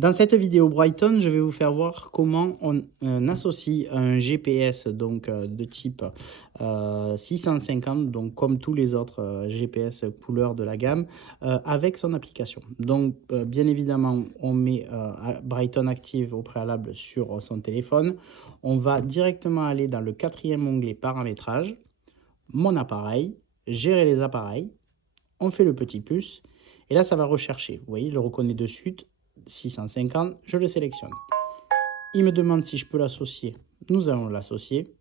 Dans cette vidéo Brighton, je vais vous faire voir comment on associe un GPS de type 650, donc comme tous les autres GPS couleurs de la gamme, avec son application. Bien évidemment, on met Brighton Active au préalable sur son téléphone. On va directement aller dans le 4e onglet paramétrage, mon appareil, gérer les appareils. On fait le petit plus et là, ça va rechercher. Vous voyez, il le reconnaît de suite. 650, je le sélectionne. Il me demande si je peux l'associer. Nous allons l'associer.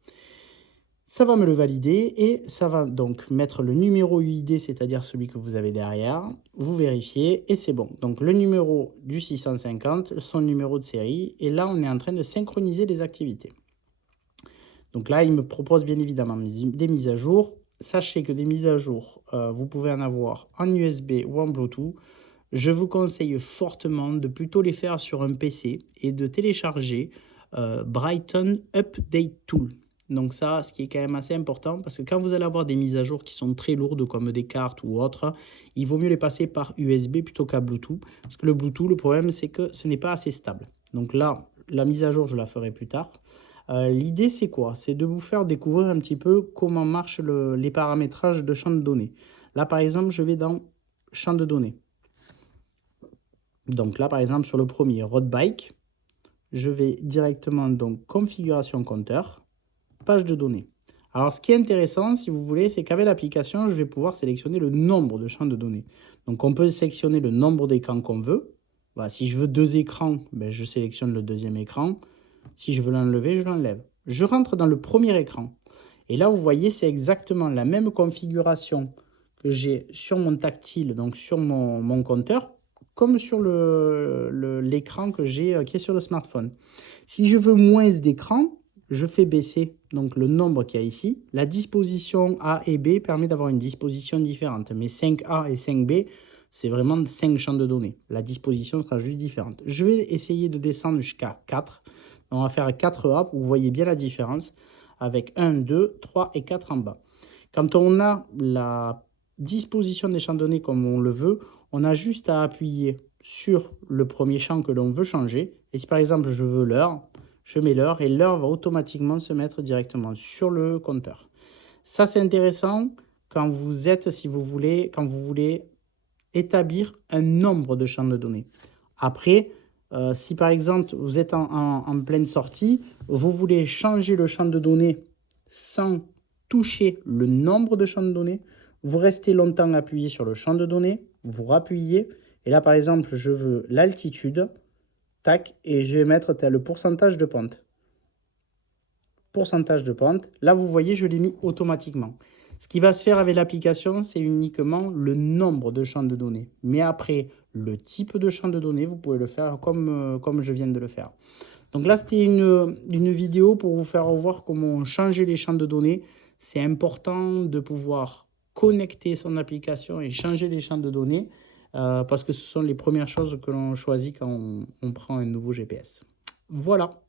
Ça va me le valider et ça va donc mettre le numéro UID, c'est-à-dire celui que vous avez derrière. Vous vérifiez et c'est bon. Donc le numéro du 650, son numéro de série. Et là, on est en train de synchroniser les activités. Donc là, il me propose bien évidemment des mises à jour. Sachez que des mises à jour, vous pouvez en avoir en USB ou en Bluetooth. Je vous conseille fortement de plutôt les faire sur un PC et de télécharger Brighton Update Tool. Donc ça, ce qui est quand même assez important, parce que quand vous allez avoir des mises à jour qui sont très lourdes, comme des cartes ou autres, il vaut mieux les passer par USB plutôt qu'à Bluetooth. Parce que le Bluetooth, le problème, c'est que ce n'est pas assez stable. Donc là, la mise à jour, je la ferai plus tard. L'idée, c'est quoi? C'est de vous faire découvrir un petit peu comment marchent les paramétrages de champ de données. Là, par exemple, je vais dans champ de données. Donc là, par exemple, sur le premier, road bike, je vais directement donc configuration compteur, page de données. Alors, ce qui est intéressant, si vous voulez, c'est qu'avec l'application, je vais pouvoir sélectionner le nombre de champs de données. Donc, on peut sélectionner le nombre d'écrans qu'on veut. Voilà, si je veux 2 écrans, ben, je sélectionne le deuxième écran. Si je veux l'enlever, je l'enlève. Je rentre dans le premier écran. Et là, vous voyez, c'est exactement la même configuration que j'ai sur mon tactile, donc sur mon compteur, comme sur l'écran que j'ai qui est sur le smartphone. Si je veux moins d'écran, je fais baisser donc le nombre qu'il y a ici. La disposition A et B permet d'avoir une disposition différente. Mais 5A et 5B, c'est vraiment 5 champs de données. La disposition sera juste différente. Je vais essayer de descendre jusqu'à 4. On va faire 4A, vous voyez bien la différence, avec 1, 2, 3 et 4 en bas. Quand on a la disposition des champs de données comme on le veut, on a juste à appuyer sur le premier champ que l'on veut changer. Et si par exemple je veux l'heure, je mets l'heure et l'heure va automatiquement se mettre directement sur le compteur. Ça, c'est intéressant quand vous êtes, si vous voulez, quand vous voulez établir un nombre de champs de données. Après, si par exemple vous êtes en pleine sortie, vous voulez changer le champ de données sans toucher le nombre de champs de données, vous restez longtemps appuyé sur le champ de données, vous rappuyez, et là par exemple je veux l'altitude, tac, et je vais mettre le pourcentage de pente. Pourcentage de pente, là vous voyez je l'ai mis automatiquement. Ce qui va se faire avec l'application, c'est uniquement le nombre de champs de données. Mais après, le type de champ de données, vous pouvez le faire comme je viens de le faire. Donc là, c'était une vidéo pour vous faire voir comment changer les champs de données. C'est important de pouvoir connecter son application et changer les champs de données parce que ce sont les premières choses que l'on choisit quand on prend un nouveau GPS. Voilà.